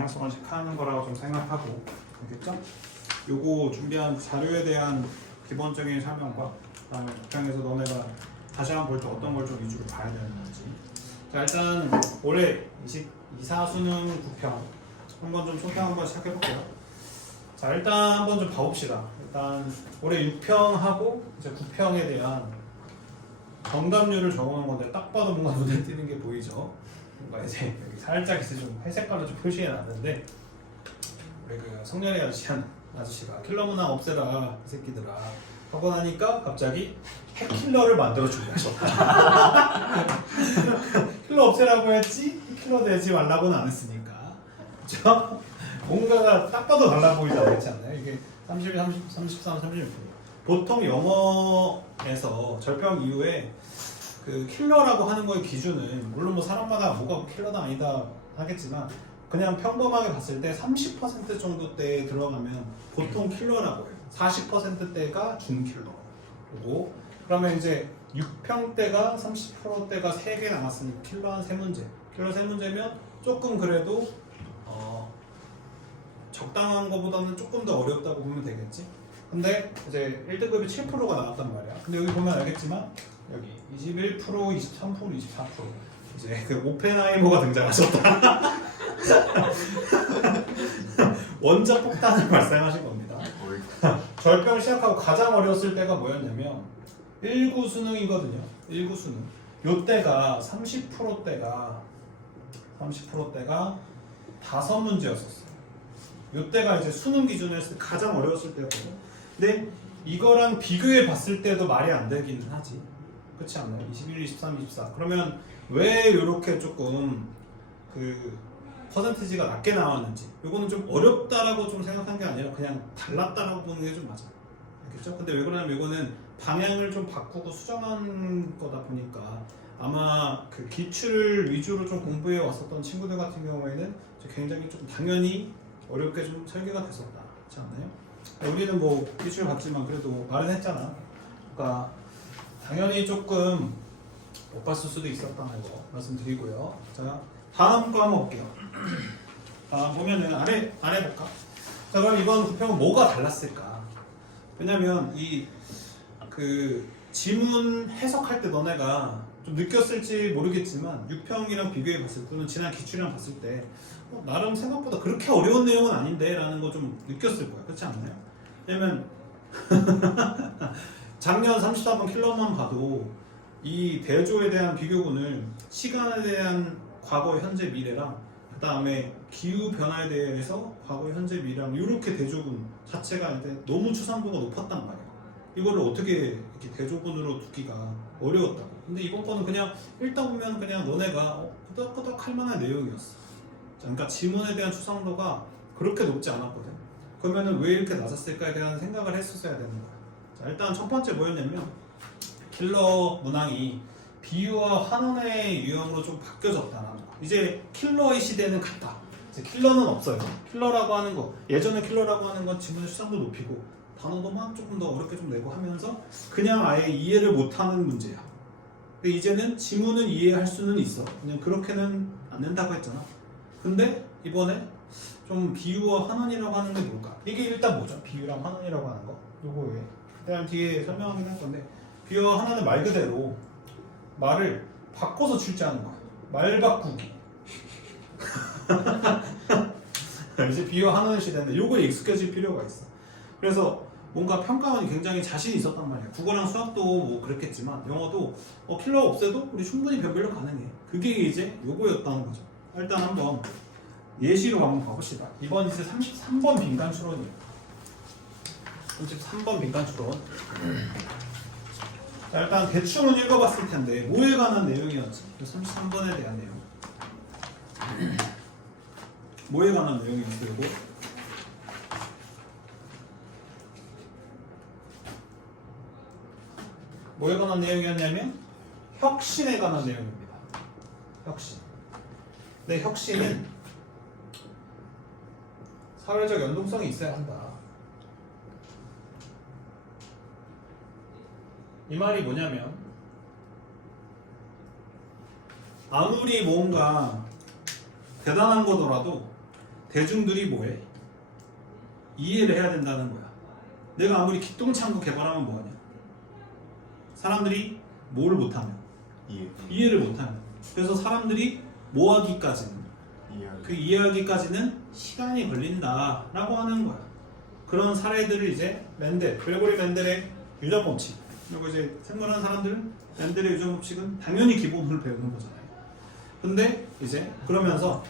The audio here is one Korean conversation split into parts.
방향성을 체크하는 거라고 좀 생각하고, 알겠죠? 요거 준비한 자료에 대한 기본적인 설명과 그다음에 국장에서 너네가 다시 한번 볼 때 어떤 걸 좀 위주로 봐야 되는 건지. 자, 일단 올해 24 수능 9평 한번 좀 총평 한번 시작해 볼게요. 자, 일단 한번 좀 봐봅시다. 일단 올해 6평하고 이제 9평에 대한 정답률을 적어놓은 건데 딱 봐도 뭔가 눈에 띄는 게 보이죠? 뭔가 이제 여기 살짝 있어 좀 회색깔로 좀 표시해 놨는데, 우리 그 성렬이 아저씨가 킬러 문항 없애라 이 새끼들아 하고 나니까 갑자기 핵킬러를 만들어 준비하셨다. 킬러 없애라고 했지 킬러 되지 말라고는 안 했으니까, 그렇죠? 뭔가가 딱 봐도 달라 보이다고 했지 않나요? 이게 30, 30, 33, 36. 보통 영어에서 절평 이후에 그 킬러라고 하는 거의 기준은 물론 뭐 사람마다 뭐가 킬러다 아니다 하겠지만 그냥 평범하게 봤을 때 30% 정도 대에 들어가면 보통 킬러라고 해요. 40%대가 중킬러고, 그러면 이제 6평대가 30%대가 3개 남았으니까 킬러 한 3문제. 킬러 3문제면 조금 그래도 적당한 것보다는 조금 더 어렵다고 보면 되겠지. 근데 이제 1등급이 7%가 나왔단 말이야. 근데 여기 보면 알겠지만 여기 21%, 23%, 24% 이제 그 오펜하이머가 등장하셨다. 원자 폭탄을 발생하신 겁니다. 절평 시작하고 가장 어려웠을 때가 뭐였냐면 19 수능이거든요. 19 수능. 요때가 30%대가 5문제였었어요. 요때가 이제 수능 기준으로 했을 때 가장 어려웠을 때였거든요. 근데 이거랑 비교해 봤을 때도 말이 안 되기는 하지. 그렇지 않나요? 21, 23, 24. 그러면 왜 이렇게 조금 그 퍼센티지가 낮게 나왔는지, 요거는 좀 어렵다라고 좀 생각한 게 아니라 그냥 달랐다라고 보는 게 좀 맞아. 알겠죠? 근데 왜 그러냐면 이거는 방향을 좀 바꾸고 수정한 거다 보니까 아마 그 기출을 위주로 좀 공부해 왔었던 친구들 같은 경우에는 굉장히 좀 당연히 어렵게 좀 설계가 됐었다. 그렇지 않나요? 우리는 뭐 기출 봤지만 그래도 말은 했잖아. 그러니까 당연히 조금 못 봤을 수도 있었다는 거 말씀드리고요. 자, 다음 거 한번 볼게요. 보면은 아래 볼까? 자, 그럼 이번 9평은 뭐가 달랐을까? 왜냐면 이 그 지문 해석할 때 너네가 좀 느꼈을지 모르겠지만 6평이랑 비교해 봤을 때는 지난 기출이랑 봤을 때 나름 생각보다 그렇게 어려운 내용은 아닌데 라는 거 좀 느꼈을 거야. 그렇지 않나요? 왜냐면 작년 34번 킬러만 봐도 이 대조에 대한 비교군을 시간에 대한 과거, 현재, 미래랑 그 다음에 기후 변화에 대해서 과거, 현재, 미래랑 이렇게 대조군 자체가 이제 너무 추상도가 높았단 말이야. 이거를 어떻게 이렇게 대조군으로 두기가 어려웠다고. 근데 이번 거는 그냥 읽다 보면 그냥 너네가 끄덕끄덕 할 만한 내용이었어. 그러니까 지문에 대한 추상도가 그렇게 높지 않았거든. 그러면은 왜 이렇게 낮았을까에 대한 생각을 했었어야 되는 거야. 자, 일단 첫 번째 뭐였냐면 킬러 문항이 비유와 환원의 유형으로 좀 바뀌어졌다는 거. 이제 킬러의 시대는 갔다. 이제 킬러는 없어요. 킬러라고 하는 거, 예전에 킬러라고 하는 건 지문의 추상도 높이고 단어도만 조금 더 어렵게 좀 내고 하면서 그냥 아예 이해를 못하는 문제야. 근데 이제는 지문은 이해할 수는 있어. 그냥 그렇게는 안 된다고 했잖아. 근데 이번에 좀 비유와 환원이라고 하는 게 뭘까? 이게 일단 뭐죠? 비유랑 환원이라고 하는 거. 요거에 그다음 뒤에 설명하긴 할 건데, 비유와 환원은 말 그대로 말을 바꿔서 출제하는 거야. 말 바꾸기. 이제 비유와 환원의 시대인데 요거에 익숙해질 필요가 있어. 그래서 뭔가 평가원이 굉장히 자신이 있었단 말이야. 국어랑 수학도 뭐 그랬겠지만 영어도 킬러 없애도 우리 충분히 변별력 가능해. 그게 이제 요거였다는 거죠. 일단 한번 예시로 한번 가봅시다. 이번 이제 33번 빈칸 추론이에요. 33번 빈칸 추론. 자, 일단 대충은 읽어봤을 텐데 뭐에 관한 내용이었지? 33번에 대한 내용. 뭐에 관한 내용이었어 이거? 뭐에 관한 내용이었냐면 혁신에 관한 내용입니다. 혁신. 근데 혁신은 사회적 연동성이 있어야 한다. 이 말이 뭐냐면 아무리 뭔가 대단한 거더라도 대중들이 뭐해? 이해를 해야 된다는 거야. 내가 아무리 기똥찬거 개발하면 뭐하냐? 사람들이 뭘 못하면? 이해를 못하면. 그래서 사람들이 뭐 하기까지는? 그 이해하기까지는 시간이 걸린다라고 하는 거야. 그런 사례들을 이제 그레고리 맨델의 유전 법칙. 그리고 이제 생물하는 사람들은 맨델의 유전 법칙은 당연히 기본을 배우는 거잖아요. 근데 이제 그러면서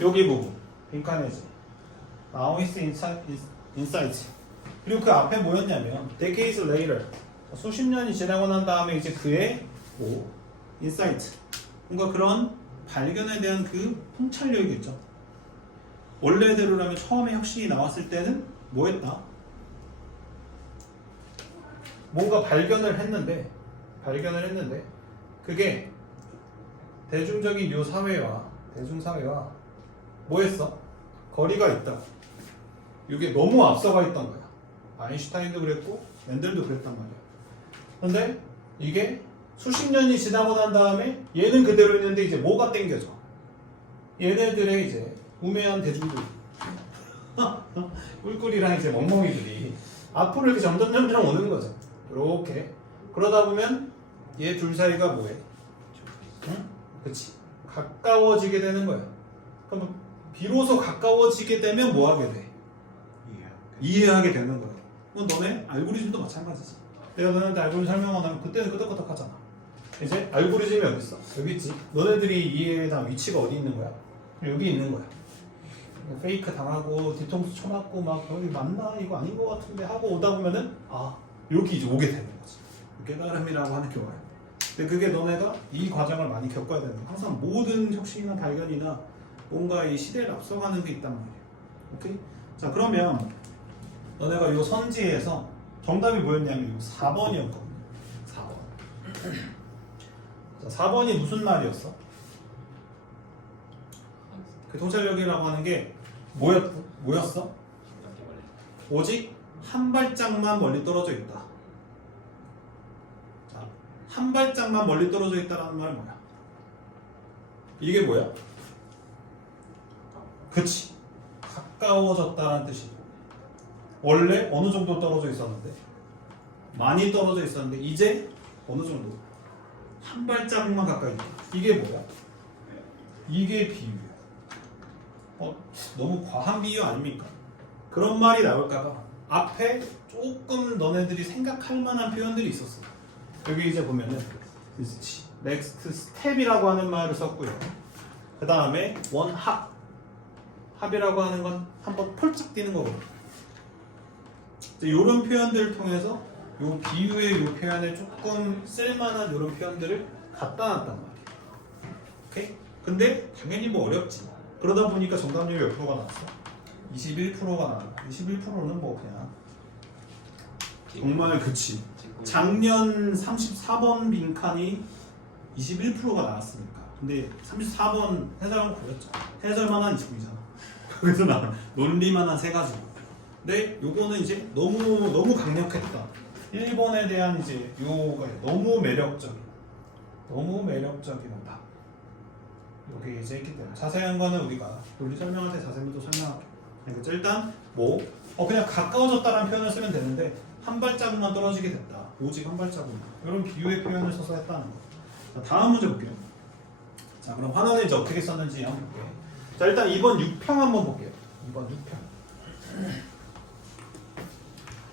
여기 부분 빈칸에지 나우이스 인사이트 그리고 그 앞에 뭐였냐면 decades later 수십 년이 지나고 난 다음에 이제 그의 뭐 인사이트 뭔가 그런 발견에 대한 그 통찰력이겠죠. 원래대로라면 처음에 혁신이 나왔을 때는 뭐 했다? 뭔가 발견을 했는데 그게 대중적인 요 사회와 대중사회와 뭐 했어? 거리가 있다. 이게 너무 앞서가 있던 거야. 아인슈타인도 그랬고 맨델도 그랬단 말이야. 근데 이게 수십 년이 지나고 난 다음에 얘는 그대로 있는데 이제 뭐가 땡겨져? 얘네들의 이제 우매한 대중들 꿀꿀이랑 이제 멍멍이들이 앞으로 이렇게 점점 오는 거죠. 이렇게 그러다 보면 얘 둘 사이가 뭐해? 응? 그치? 가까워지게 되는 거야. 그럼 비로소 가까워지게 되면 뭐 하게 돼? 이해하게 되는 거야. 그럼 너네 알고리즘도 마찬가지지. 내가 너네한테 알고리즘 설명하면 그때는 끄덕끄덕 하잖아. 이제 알고리즘이 어디 있어? 여기 있지. 너네들이 이해한 위치가 어디 있는 거야? 여기 있는 거야. 페이크 당하고 뒤통수 쳐맞고 막 여기 맞나? 이거 아닌 것 같은데 하고 오다 보면은 여기 이제 오게 되는 거지. 깨달음이라고 하는 경우야. 근데 그게 너네가 이 과정을 많이 겪어야 되는 거야. 항상 모든 혁신이나 발견이나 뭔가 이 시대를 앞서가는 게 있단 말이야. 오케이? 자 그러면 너네가 이 선지에서 정답이 뭐였냐면 4번이었거든. 4번. 자 4번이 무슨 말이었어? 그 통찰력이라고 하는 게 뭐였어? 오직 한 발짝만 멀리 떨어져 있다. 자, 한 발짝만 멀리 떨어져 있다라는 말은 뭐야? 이게 뭐야? 그치. 가까워졌다는 뜻이고 원래 어느 정도 떨어져 있었는데 많이 떨어져 있었는데 이제 어느 정도? 한 발자국만 가까이 있다. 이게 뭐야? 이게 비유야. 너무 과한 비유 아닙니까? 그런 말이 나올까봐 앞에 조금 너네들이 생각할 만한 표현들이 있었어. 여기 이제 보면은 next step이라고 하는 말을 썼고요. 그 다음에 합이라고 하는 건 한번 폴짝 뛰는 거거든요. 이런 표현들을 통해서 이 비유의 이 표현에 조금 쓸만한 이런 표현들을 갖다 놨단 말이에요. 오케이? 근데 당연히 뭐 어렵지. 그러다 보니까 정답률이 몇 프로가 나왔어? 21%가 나왔어. 21%는 뭐 그냥 정말 그치. 작년 34번 빈칸이 21%가 나왔으니까. 근데 34번 해설하면 고렸죠. 해설만 한 20분이잖아. 그래서 나 논리만 한 3가지고. 근데 요거는 이제 너무 강력했다. 1번에 대한 이제 요가 너무 매력적인 오답. 여기 이제 있기 때문에 자세한 거는 우리가 논리 설명할 때 자세히 또 설명할게. 그러니까 일단 그냥 가까워졌다라는 표현을 쓰면 되는데 한 발자국만 떨어지게 됐다. 오직 한 발자국만. 이런 비유의 표현을 써서 했다는 거. 자, 다음 문제 볼게요. 자, 그럼 환원을 이제 어떻게 썼는지 한번 볼게요. 자, 일단 2번 6평 한번 볼게요. 2번 6평.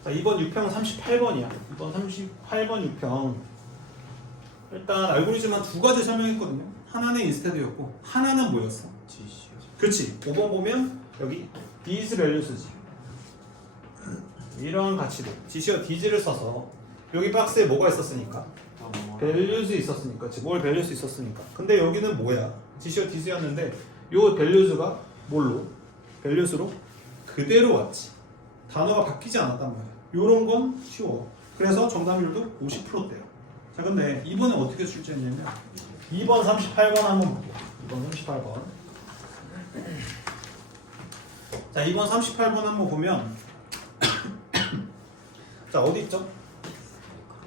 자, 2번 6평은 38번이야. 2번 38번 6평. 일단 알고리즘 한 2가지 설명했거든요. 하나는 인스테드였고 하나는 뭐였어? 지시요. 그렇지. 5번 보면 여기 these values지. 이런 가치들. 지시어 these를 써서 여기 박스에 뭐가 있었으니까? values 있었으니까. 뭘 values 있었으니까. 근데 여기는 뭐야? 지시어 these였는데 요 values가 뭘로? values로 그대로 왔지. 단어가 바뀌지 않았단 말이야. 요런 건 쉬워. 그래서 정답률도 50%대요. 자, 근데 이번에 어떻게 출제했냐면 2번 38번 한번 볼게요. 2번 38번. 자, 2번 38번 한번 보면 자, 어디 있죠?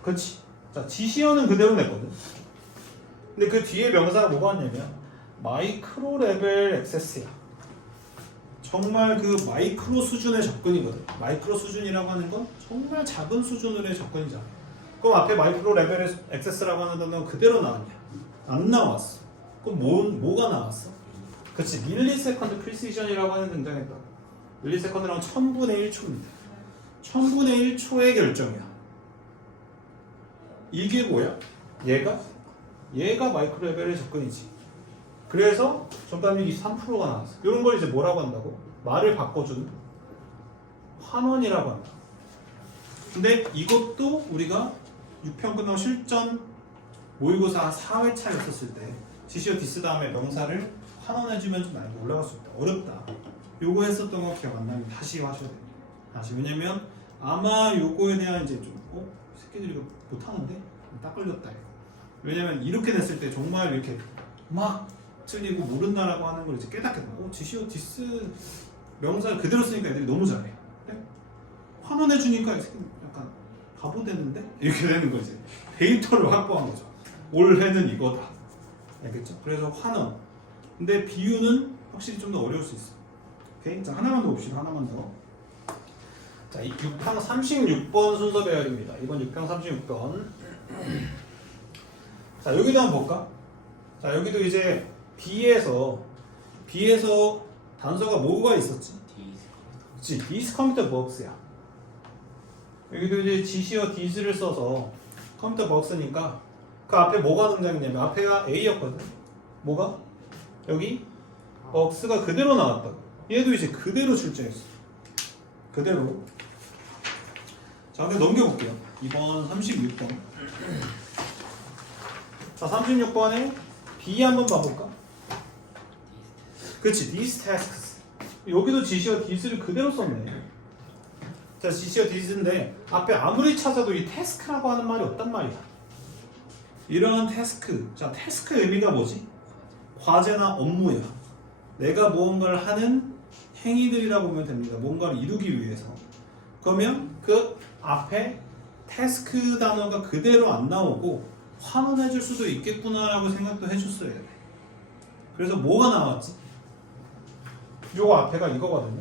그렇지. 자, 지시어는 그대로 냈거든. 근데 그 뒤에 명사가 뭐가 왔냐면 마이크로 레벨 액세스야. 정말 그 마이크로 수준의 접근이거든. 마이크로 수준이라고 하는 건 정말 작은 수준의 접근이잖아. 그럼 앞에 마이크로 레벨 액세스라고 하는 단어는 그대로 나왔냐? 안 나왔어. 그럼 뭐가 나왔어? 그치, 밀리세컨드 프리시전이라고 하는 등장했다. 밀리세컨드랑 1000분의 1초입니다. 1000분의 1초의 결정이야. 이게 뭐야? 얘가 마이크로 레벨의 접근이지. 그래서 전담률 23%가 나왔어. 이런 걸 이제 뭐라고 한다고? 말을 바꿔준 환원이라고 한다. 근데 이것도 우리가 6편 끝나고 실전 모의고사 4회차 였었을 때 지시어 디스 다음에 명사를 환원해주면 좀 많이 올라갈 수 있다. 어렵다. 요거 했었던 거 기억 안 나면 다시 하셔야 됩니다. 다시. 왜냐면 아마 요거에 대한 이제 좀 새끼들이 이거 못하는데? 딱 걸렸다 이거. 왜냐면 이렇게 됐을 때 정말 이렇게 막 틀리고 모른다라고 하는 걸 이제 깨닫게 되고 지시어 디스 명사를 그대로 쓰니까 애들이 너무 잘해. 환원해주니까 약간 바보 되는데? 이렇게 되는 거지. 데이터를 확보한 거죠. 올해는 이거다. 알겠죠? 그래서 환원. 근데 비유는 확실히 좀 더 어려울 수 있어. 오케이? 자, 하나만 더 봅시다. 하나만 더. 자, 이 6항 36번 순서 배열입니다. 이번 6항 36번. 자, 여기도 한번 볼까? 자, 여기도 이제 B에서 단서가 뭐가 있었지? 그치, These 컴퓨터 버그스야. 여기도 이제 지시어 Thes를 써서 컴퓨터 버그스니까 그 앞에 뭐가 등장했냐면 앞에가 A였거든. 뭐가? 여기 버그스가 그대로 나왔다고. 얘도 이제 그대로 출제했어. 그대로. 자, 근데 넘겨볼게요. 이번 36번. 자, 36번에 B 한번 봐볼까? 그치, these tasks. 여기도 지시어 these를 그대로 썼네. 자, 지시어 these인데 앞에 아무리 찾아도 이 task라고 하는 말이 없단 말이야. 이런 task. 자, task의 의미가 뭐지? 과제나 업무야. 내가 무언가를 하는 행위들이라고 보면 됩니다. 뭔가를 이루기 위해서. 그러면 그 앞에 task 단어가 그대로 안 나오고 환원해줄 수도 있겠구나라고 생각도 해줬어야 돼. 그래서 뭐가 나왔지? 요거 앞에가 이거거든요.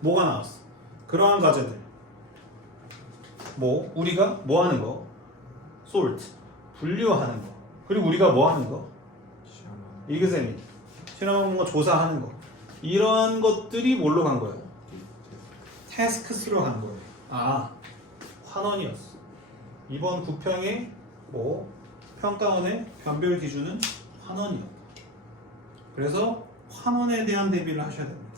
뭐가 나왔어? 그러한 과제들. 뭐 우리가 뭐 하는 거? sort. 분류하는 거. 그리고 우리가 뭐 하는 거? examine. 실험하는 거 조사하는 거. 이런 것들이 뭘로 간 거예요? tasks로 간 거예요. 아, 환원이었어. 이번 부평의 뭐 평가원의 변별 기준은 환원이요. 그래서 환원에 대한 대비를 하셔야 됩니다.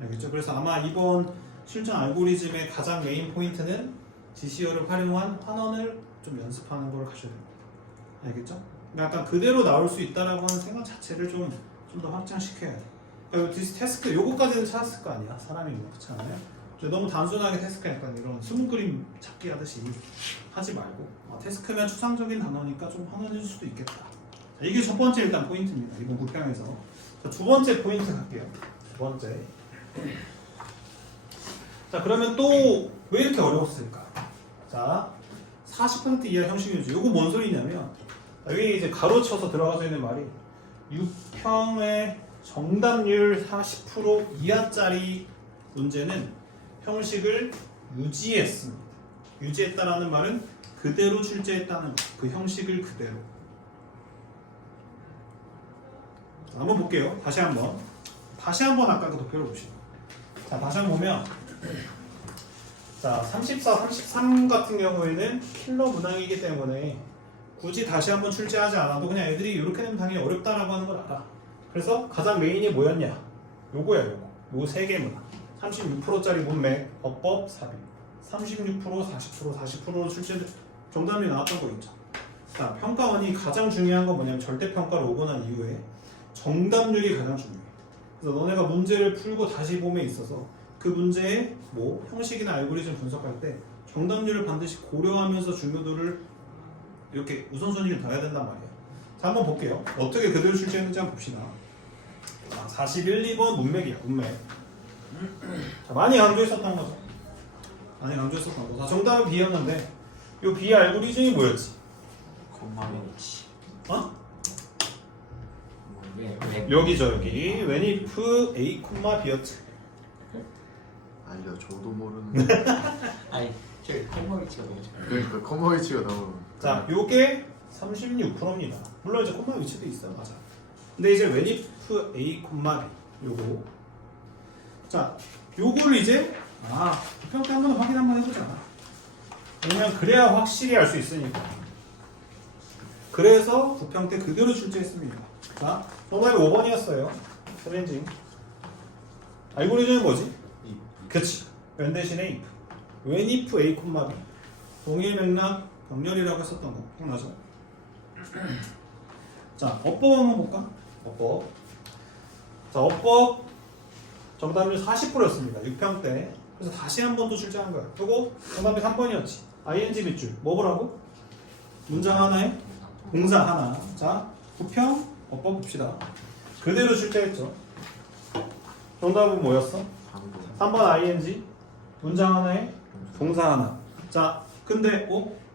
알겠죠? 그래서 아마 이번 실전 알고리즘의 가장 메인 포인트는 지시어를 활용한 환원을 좀 연습하는 걸 하셔야 됩니다. 알겠죠? 약간 그대로 나올 수 있다라고 하는 생각 자체를 좀 더 확장시켜야 돼. 그러니까 테스크 요거까지는 찾았을 거 아니야? 사람이 뭐 그렇지 않아요? 너무 단순하게 테스크 약간 이런 스무 그림 찾기 하듯이 하지 말고 테스크면 추상적인 단어니까 좀 환원해줄 수도 있겠다. 자, 이게 첫 번째 일단 포인트입니다. 이번 부평에서. 자, 두 번째 포인트 갈게요. 두 번째. 자, 그러면 또 왜 이렇게 어려웠을까? 자, 40% 이하 형식 유지. 이거 뭔 소리냐면 여기 이제 가로쳐서 들어가져 있는 말이 6평의 정답률 40% 이하짜리 문제는 형식을 유지했습니다. 유지했다라는 말은 그대로 출제했다는 거. 그 형식을 그대로. 자, 한번 볼게요. 다시 한번 아까 그 도표를 봅시다. 자, 다시 한번 보면 자, 34, 33 같은 경우에는 킬러 문항이기 때문에 굳이 다시 한번 출제하지 않아도 그냥 애들이 이렇게 되면 당연히 어렵다라고 하는 걸 알아. 그래서 가장 메인이 뭐였냐? 요거야, 요거. 요 세 개 문항. 36%짜리 문맥, 어법, 삽입. 36%, 40%로 출제 정답이 나왔던 거 있죠. 자, 평가원이 가장 중요한 건 뭐냐면 절대평가를 오고 난 이후에 정답률이 가장 중요해. 그래서 너네가 문제를 풀고 다시 봄에 있어서 그 문제의 뭐 형식이나 알고리즘 분석할 때 정답률을 반드시 고려하면서 중요도를 이렇게 우선순위를 둬야 된단 말이야. 자, 한번 볼게요. 어떻게 그대로 출제했는지 한번 봅시다. 자, 41, 2번 문맥이야, 문맥. 자, 많이 강조했었던 거죠. 많이 강조했었던 거. 자, 정답은 B였는데 이 B 알고리즘이 뭐였지? 콤마메이치. 어? 여기죠 여기. when if a, b였지. 알려줘도 모르는. 아니 저 콤보위치가 너무 좋아요. 그러니까 컴마 위치가 너무. 자, 요게 36%입니다. 물론 이제 콤마 위치도 있어요, 맞아. 근데 이제 when if a, b 요거. 자, 요거를 이제 부평대 한번 확인 한번 해보자. 왜냐면 그래야 확실히 알 수 있으니까. 그래서 부평대 그대로 출제했습니다. 자, 정답이 5번이었어요. 챌린징. 알고리즘은 뭐지? 그치. when 대신에 if. when if a, b. 동일 맥락 병렬이라고 했었던 거 기억나죠? 자, 어법 한번 볼까? 어법. 자, 어법 정답률 40%였습니다. 6평대. 그래서 다시 한 번 더 출제한 거야. 그리고 정답이 3번이었지. ing 밑줄. 뭐 보라고? 문장 하나에 동사 하나. 자, 부평 어법 봅시다. 그대로 출제했죠. 정답은 뭐였어? 3번 ing. 문장 하나에 동사 하나. 자, 근데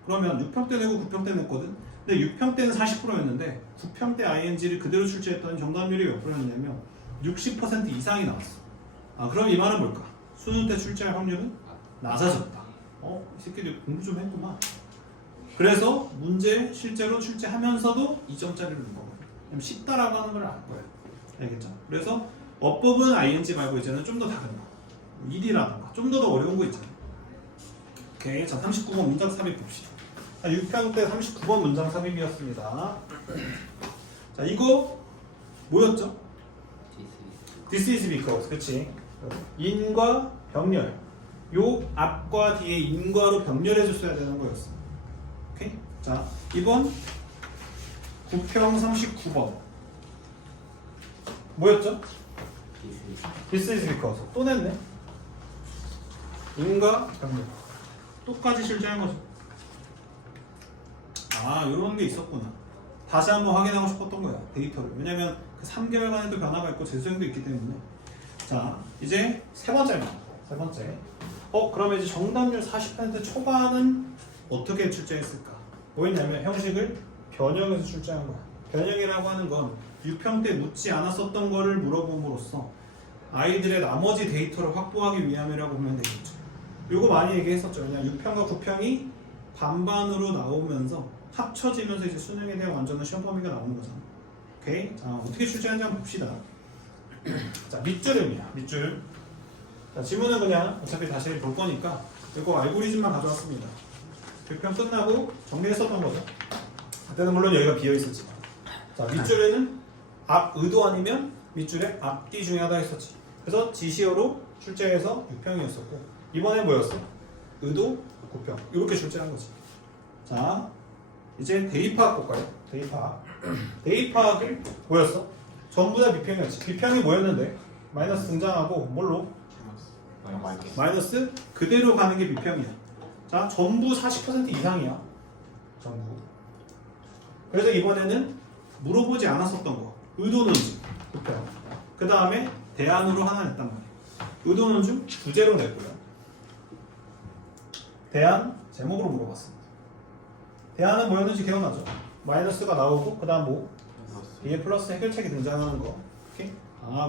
그러면 6평대 내고 9평대 냈거든? 근데 6평대는 40%였는데 9평대 ing를 그대로 출제했더니 정답률이 몇 프로였냐면 60% 이상이 나왔어. 그럼 이 말은 뭘까? 수능 때 출제할 확률은 낮아졌다. 이 새끼들 공부 좀 했구만. 그래서 문제 실제로 출제하면서도 2점짜리를 넣은 거거든. 왜냐면 쉽다라고 하는 걸 알 거야. 알겠죠? 그래서 어법은 ing 말고 이제는 좀 더 다른 거. 일이라던가 좀 더 어려운 거 있잖아. 오케이. 자, 39번 문장 삽입 봅시다. 6평대 39번 문장 삽입이었습니다. 자, 이거 뭐였죠? This is because. 그치? 인과 병렬. 요 앞과 뒤에 인과로 병렬해줬어야 되는 거였어. 오케이? 자, 이번 9평 39번. 뭐였죠? This is because. 또 냈네. 인과 병렬. 똑같이 출제한 거죠. 이런 게 있었구나. 다시 한번 확인하고 싶었던 거야, 데이터를. 왜냐면 그 3개월간에도 변화가 있고 재수형도 있기 때문에. 자, 이제 세 번째입니다. 세 번째. 그러면 이제 정답률 40% 초반은 어떻게 출제했을까? 뭐였냐면 형식을 변형해서 출제한 거야. 변형이라고 하는 건 6평 때 묻지 않았었던 거를 물어봄으로써 아이들의 나머지 데이터를 확보하기 위함이라고 보면 되겠죠. 요거 많이 얘기했었죠. 그냥 6평과 9평이 반반으로 나오면서 합쳐지면서 이제 수능에 대한 완전한 시험 범위가 나오는 거잖아. 오케이? 자, 어떻게 출제하는지 한번 봅시다. 자, 밑줄입니다. 밑줄. 자, 지문은 그냥 어차피 다시 볼 거니까 이거 알고리즘만 가져왔습니다. 6평 끝나고 정리했었던 거죠. 그때는 물론 여기가 비어 있었지만. 자, 밑줄에는 앞 의도 아니면 밑줄에 앞뒤 중에 하나 했었지. 그래서 지시어로 출제해서 6평이었었고 이번에 뭐였어? 의도 9평. 이렇게 출제한 거지. 자, 이제 대입파악 볼까요? 대입파악. 대입파악이 뭐였어? 전부 다 비평이었지. 비평이 뭐였는데? 마이너스 등장하고 뭘로? 마이너스 그대로 가는 게 비평이야. 자, 전부 40% 이상이야. 전부. 그래서 이번에는 물어보지 않았었던 거. 의도는지 9평. 그 다음에 대안으로 하나 냈단 말이야. 의도는 좀 부제로 냈고요. 대안 제목으로 물어봤습니다. 대안은 뭐였는지 기억나죠? 마이너스가 나오고 그 다음 뭐? 뒤에 플러스 해결책이 등장하는 거. 오케이?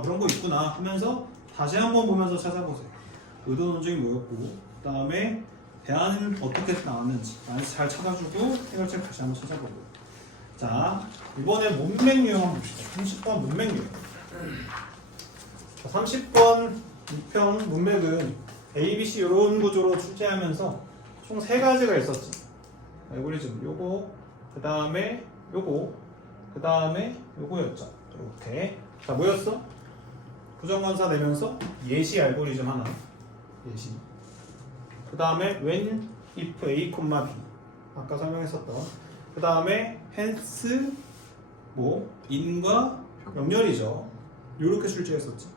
그런 거 있구나 하면서 다시 한번 보면서 찾아보세요. 의도 논증이 뭐였고 그 다음에 대안은 어떻게 나왔는지 마이너스 잘 찾아주고 해결책 다시 한번 찾아보고. 자, 이번에 문맥 유형 한번 봅시다. 30번 문맥 유형. 30번 2평 문맥은 A, B, C 이런 구조로 출제하면서 총 3가지가 있었지. 알고리즘 요거, 그 다음에 요거, 그 다음에 요거였죠. 이렇게. 자, 뭐였어? 부정관사 내면서 예시 알고리즘 하나. 예시. 그 다음에 when if A, B. 아까 설명했었던. 그 다음에 hence 뭐 인과 연결이죠. 요렇게 출제했었지.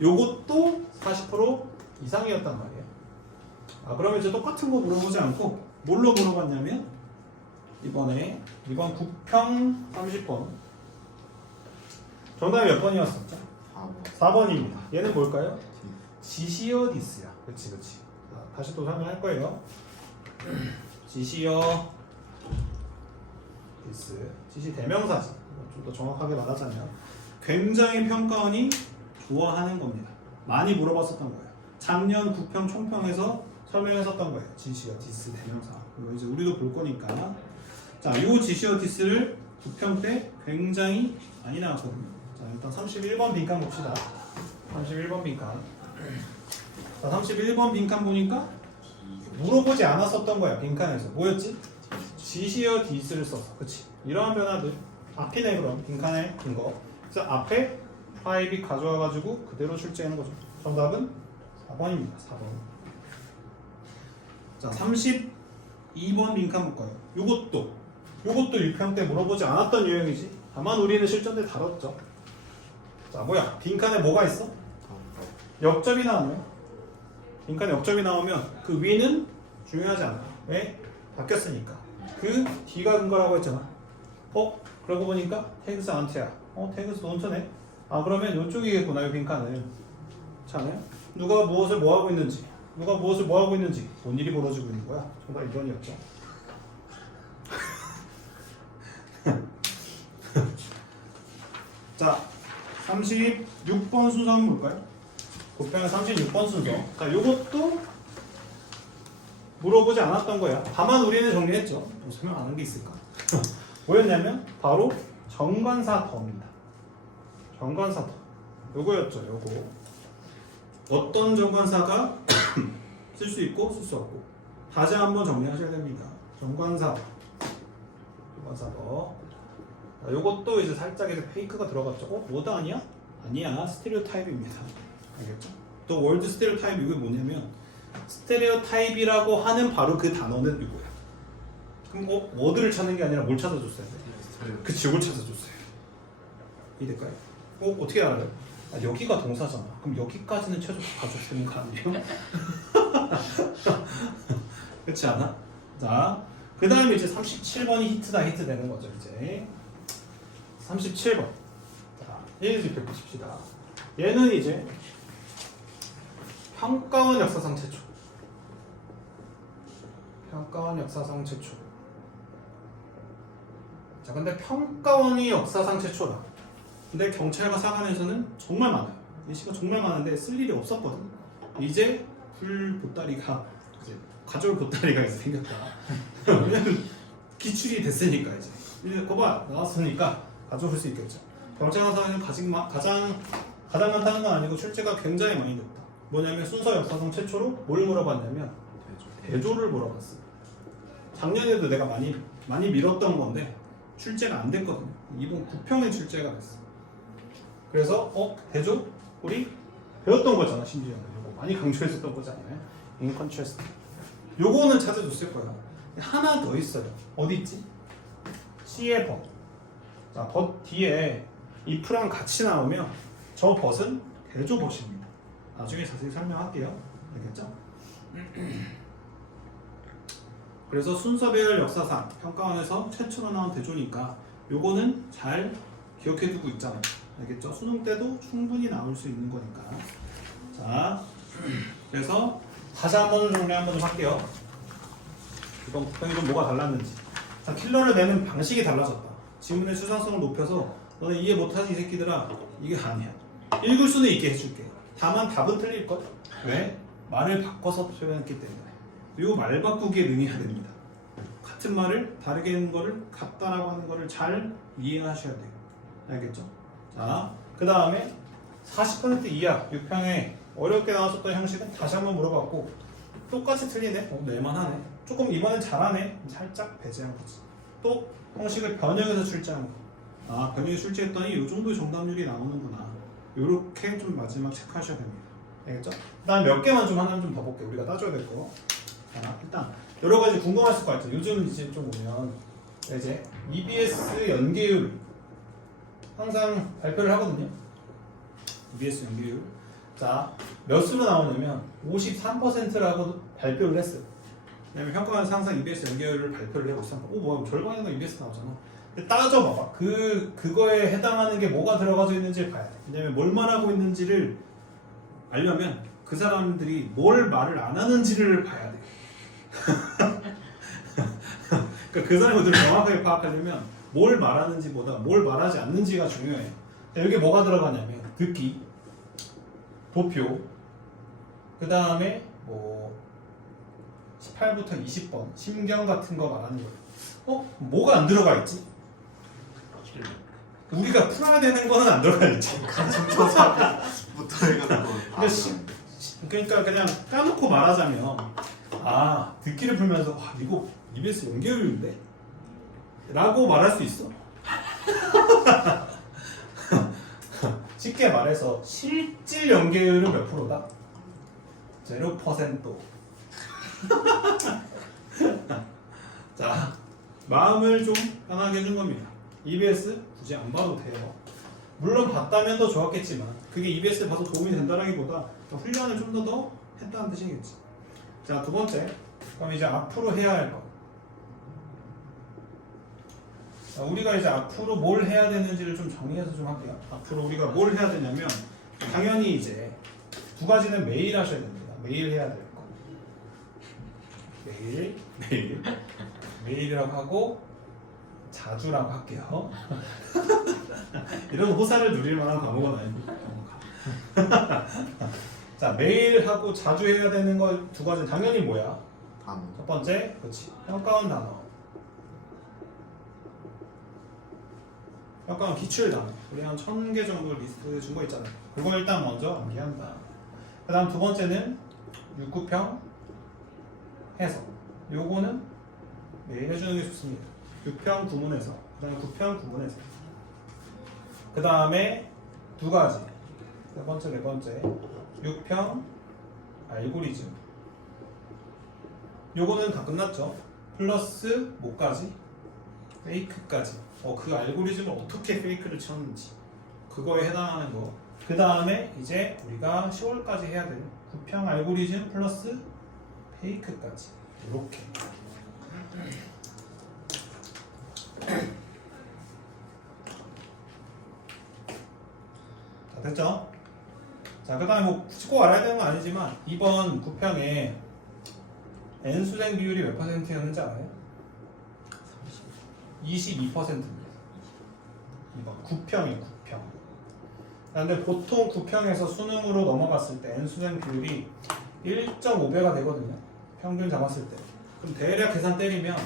요것도 40% 이상이었단 말이에요. 그러면 이제 똑같은 거 물어보지 않고 뭘로 물어봤냐면 이번 9평 30번 정답이 몇 번이었었죠? 4번입니다. 얘는 뭘까요? 지시어 디스야. 그치. 자, 다시 또 설명할 거예요. 지시어 디스. 지시 대명사지. 좀 더 정확하게 말하자면 굉장히 평가원이 좋아하는 겁니다. 많이 물어봤었던 거예요. 작년 구평 총평에서 설명했었던 거예요. 지시어 디스 대명사. 이거 이제 우리도 볼 거니까. 자, 요 지시어 디스를 구평 때 굉장히 많이 나왔거든요. 자, 일단 31번 빈칸 봅시다. 31번 빈칸. 자, 31번 빈칸 보니까 물어보지 않았었던 거야. 빈칸에서 뭐였지? 지시어 디스를 썼어. 그치? 이러한 변화들 앞이네. 그럼 빈칸에 빈 거. 그래서 앞에 5이 가져와가지고 그대로 출제하는 거죠. 정답은 4번입니다. 4번. 자, 32번 빈칸 볼까요? 요것도 유평 때 물어보지 않았던 유형이지. 다만 우리는 실전 때 다뤘죠. 자, 뭐야? 빈칸에 뭐가 있어? 역점이 나오네요. 빈칸에 역점이 나오면 그 위는 중요하지 않아. 왜? 바뀌었으니까. 그 뒤가 근거라고 했잖아. 그러고 보니까 태그스 안테야. 태그스 논트네. 아, 그러면 이쪽이겠구나. 이 빈칸은. 자, 누가 무엇을 뭐 하고 있는지, 뭔 일이 벌어지고 있는 거야. 정말 이론이었죠. 자, 36번 순서 한번 볼까요? 곱평의 36번 순서. 자, 요것도 물어보지 않았던 거야. 다만 우리는 정리했죠. 뭐 설명 안 한 게 있을까? 뭐였냐면 바로 정관사 덤입니다. 정관사 덤. 요거였죠. 요거. 어떤 정관사가 쓸 수 있고 쓸 수 없고. 다시 한번 정리하셔야 됩니다. 정관사 더. 요것도 이제 살짝 이제 페이크가 들어갔죠. 모드 아니야? 아니야. 스테레오 타입입니다. 알겠죠? 또 월드 스테레오 타입 이게 뭐냐면 스테레오 타입이라고 하는 바로 그 단어는 이거야. 그럼 워드를 찾는 게 아니라 뭘 찾아줬어야 돼? 그치, 이걸 찾아줬어요. 이해될까요? 어떻게 알아요? 아, 여기가 동사잖아. 그럼 여기까지는 최소 가져주는 거 아니에요? 그렇지 않아? 자, 그 다음에 이제 37번이 히트 되는 거죠. 이제 37번. 자, 얘는 이제 보십시다. 얘는 이제 평가원 역사상 최초. 자, 근데 평가원이 역사상 최초다. 근데 경찰과 사관에서는 정말 많아요. 예시가 정말 많은데 쓸 일이 없었거든. 이제 이제 가져올 보따리가 이제 생겼다. 왜냐면 기출이 됐으니까 이제 거봐 나왔으니까 가져올 수 있겠죠. 경찰과 사관에는 가장 많다는 건 아니고 출제가 굉장히 많이 됐다. 뭐냐면 순서 역사상 최초로 뭘 물어봤냐면 대조를 물어봤어. 작년에도 내가 많이 밀었던 건데 출제가 안 됐거든요. 이번 9평에 출제가 됐어. 그래서 대조? 우리 배웠던 거잖아. 심지어는 이거 많이 강조했었던 거잖아요. In contrast. 요거는 찾아줬을 거야. 하나 더 있어요. 어디 있지? C의 벗. 자, 벗 뒤에 if랑 같이 나오면 저 벗은 대조 벗입니다. 나중에 자세히 설명할게요. 알겠죠? 그래서 순서배열 역사상 평가원에서 최초로 나온 대조니까 요거는 잘 기억해두고 있잖아요. 알겠죠? 수능 때도 충분히 나올 수 있는 거니까. 자, 그래서 다시 한번 정리 한번 좀 할게요. 이번 국평이 좀 뭐가 달랐는지. 자, 킬러를 내는 방식이 달라졌다. 지문의 추상성을 높여서 너네 이해 못하지 이 새끼들아. 이게 아니야. 읽을 수는 있게 해줄게. 다만 답은 틀릴걸? 왜? 말을 바꿔서 표현했기 때문에. 이 말 바꾸기에 능해야 됩니다. 같은 말을 다르게 하는 거를 같다라고 하는 거를 잘 이해하셔야 돼요. 알겠죠? 자, 그 다음에 40% 이하 6평에 어렵게 나왔었던 형식은 다시 한번 물어봤고 똑같이 틀리네? 내만 하네. 조금 이번엔 잘하네? 살짝 배제한 거지. 또 형식을 변형해서 출제한 거. 아, 변형해 출제했더니 이 정도의 정답률이 나오는구나. 요렇게 좀 마지막 체크하셔야 됩니다. 알겠죠? 일단 몇 개만 좀 하나만 좀 더 볼게요. 우리가 따져야 될 거. 자, 일단 여러 가지 궁금하실 것 같죠? 요즘 이제 좀 보면 이제 EBS 연계율 항상 발표를 하거든요. EBS 연계율. 자, 몇 수로 나오냐면 53%라고 발표를 했어요. 왜냐면 평가원에서 항상 EBS 연계율을 발표를 해요. 뭐야, 절반이나 EBS 나오잖아. 근데 따져봐봐. 그거에 해당하는 게 뭐가 들어가져 있는지를 봐야 돼. 왜냐면 뭘 말하고 있는지를 알려면 그 사람들이 뭘 말을 안 하는지를 봐야 돼. 그러니까 그 사람들을 정확하게 파악하려면 뭘 말하는지보다 뭘 말하지 않는지가 중요해. 자, 여기 뭐가 들어가냐면 듣기, 도표, 그 다음에 뭐 18부터 20번 심경 같은 거 말하는 거예요. 뭐가 안 들어가 있지? 우리가 풀어야 되는 거는 안 들어가 있지. 부터 해가지고 그러니까 그냥 까놓고 말하자면 듣기를 풀면서 와 이거 EBS 연결율인데? 라고 말할 수 있어. 쉽게 말해서 실질 연결율은 몇 프로다? 0%. 자, 마음을 좀 편하게 해준 겁니다. EBS 굳이 안 봐도 돼요. 물론 봤다면 더 좋았겠지만 그게 EBS 봐서 도움이 된다라기보다 훈련을 좀 더 했다는 뜻이겠지. 자, 두 번째. 그럼 이제 앞으로 해야 할 거. 자, 우리가 이제 앞으로 뭘 해야 되는지를 좀 정리해서 좀 할게요. 앞으로 우리가 뭘 해야 되냐면 당연히 이제 두 가지는 매일 하셔야 됩니다. 매일 해야 될 거. 매일이라고 하고 자주라고 할게요. 이런 호사를 누릴 만한 과목은 아닙니다. 자, 매일 하고 자주 해야 되는 거 두 가지 당연히 뭐야? 단어. 첫 번째, 그렇지. 평가원 단어. 평가원 기출 단어. 우리 한 1000개 정도 리스트 준 거 있잖아요. 그거 일단 먼저 암기한다. 그 다음 두 번째는 6구평 해석. 요거는 매일 해주는 게 좋습니다. 6평 구문해석. 그 다음에 9평 구문해석. 그 다음에 두 가지. 세 번째, 네 번째. 6평 알고리즘. 요거는 다 끝났죠. 플러스 뭐까지? 페이크까지. 그 알고리즘을 어떻게 페이크를 쳤는지 그거에 해당하는 거. 그 다음에 이제 우리가 10월까지 해야 되는 9평 알고리즘 플러스 페이크까지. 이렇게. 자, 됐죠? 자, 그 다음에 뭐 굳이 꼭 알아야 되는 건 아니지만 이번 9평에 N수생 비율이 몇 %였는지 알아요? 22%입니다. 이번 9평이 9평. 그런데 보통 9평에서 수능으로 넘어갔을 때 N수생 비율이 1.5배가 되거든요. 평균 잡았을 때. 그럼 대략 계산 때리면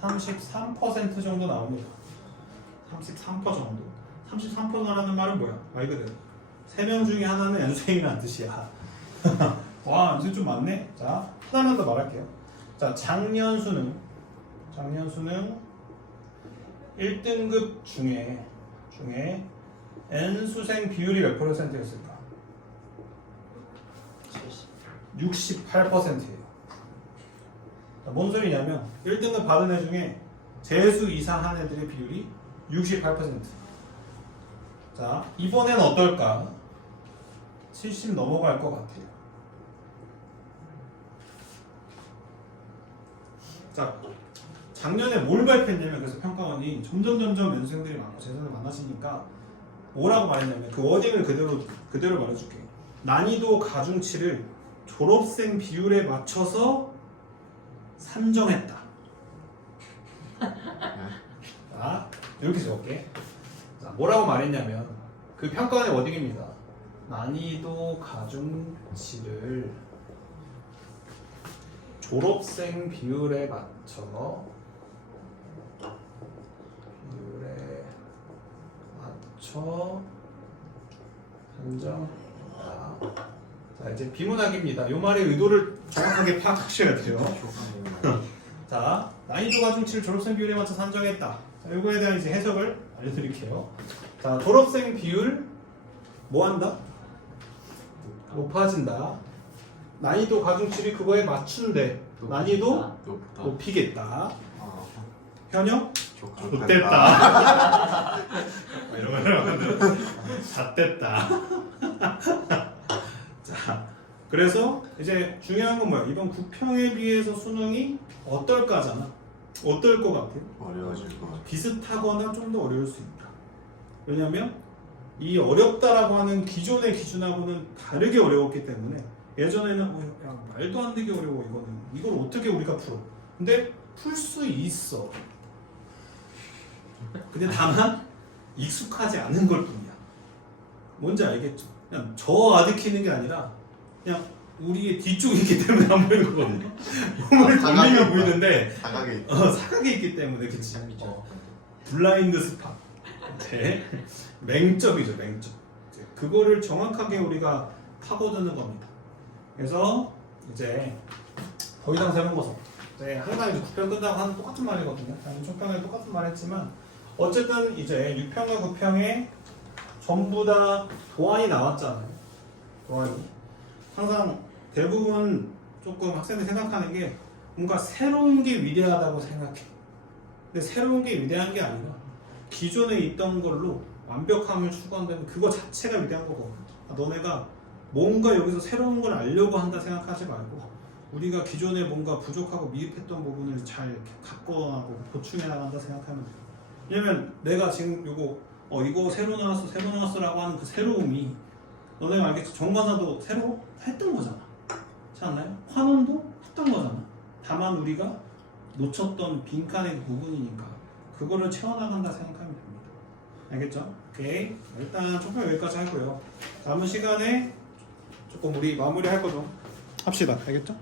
33% 정도 나옵니다. 33% 정도. 33%라는 말은 뭐야? 말 그대로 3명 중에 하나는 N수생이라는 뜻이야. 와, N수생 좀 많네? 자, 하나만 더 말할게요. 자, 작년 수능 1등급 중에 N수생 비율이 몇 %였을까? 68%예요. 뭔 소리냐면 1등급 받은 애 중에 재수 이상 한 애들의 비율이 68%. 자, 이번엔 어떨까? 70 넘어갈 것 같아요. 자, 작년에 뭘 발표했냐면 그래서 평가원이 점점 연수생들이 많고 재수생들 많아지니까 뭐라고 말했냐면 그 워딩을 그대로 말해줄게. 난이도 가중치를 졸업생 비율에 맞춰서 산정했다. 자, 이렇게 적을게. 자, 뭐라고 말했냐면 그 평가원의 워딩입니다. 난이도 가중치를 졸업생 비율에 맞춰 산정했다. 자, 이제 비문학입니다. 이 말의 의도를 정확하게 파악하셔야 돼요. 자, 난이도 가중치를 졸업생 비율에 맞춰 산정했다. 자, 이거에 대한 이제 해석을 알려드릴게요. 자, 졸업생 비율 뭐 한다? 높아진다. 난이도 가중치를 그거에 맞춘대. 난이도 높이겠다. 현역? 좋댔다. 이러면 잣됐다. 자, 그래서 이제 중요한 건 뭐야? 이번 9평에 비해서 수능이 어떨까잖아. 어떨 것 같아? 어려워질 것 같아. 비슷하거나 좀 더 어려울 수 있다. 왜냐면 이 어렵다라고 하는 기존의 기준하고는 다르게 어려웠기 때문에 예전에는 야, 말도 안 되게 어려워 이거는. 이걸 어떻게 우리가 풀어? 근데 풀 수 있어. 근데 다만 익숙하지 않은 걸 뿐이야. 뭔지 알겠죠? 그냥 저 아득히는 게 아니라 그냥 우리의 뒤쪽이 있기 때문에 안 보이는 거거든요. 몸을 돌리면 보이는데 사각에 있다. 사각이 있기 때문에 그치? 장미죠. 블라인드 스팟. 네. 맹점이죠, 맹점. 이제 그거를 정확하게 우리가 파고드는 겁니다. 그래서 이제 더 이상 새로운 것은 없다. 네, 항상 이제 9평 끝나고 하는 똑같은 말이거든요. 총평에 똑같은 말 했지만 어쨌든 이제 6평과 9평에 전부 다 도안이 나왔잖아요. 도안이. 항상 대부분 조금 학생들이 생각하는 게 뭔가 새로운 게 위대하다고 생각해. 근데 새로운 게 위대한 게 아니라 기존에 있던 걸로 완벽함을 추구한다면 그거 자체가 위대한 거고, 너네가 뭔가 여기서 새로운 걸 알려고 한다 생각하지 말고 우리가 기존에 뭔가 부족하고 미흡했던 부분을 잘 이렇게 가꿔나가고 보충해 나간다 생각하면 돼요. 왜냐면 내가 지금 이거 새로 나왔어라고 하는 그 새로움이 너네가 알겠지? 정관사도 새로 했던 거잖아. 그렇지 않나요? 환원도 했던 거잖아. 다만 우리가 놓쳤던 빈칸의 부분이니까 그거를 채워나간다 생각하면 됩니다. 알겠죠? 오케이. 일단 총평 여기까지 하고요. 남은 시간에 조금 우리 마무리할 거 좀 합시다. 알겠죠?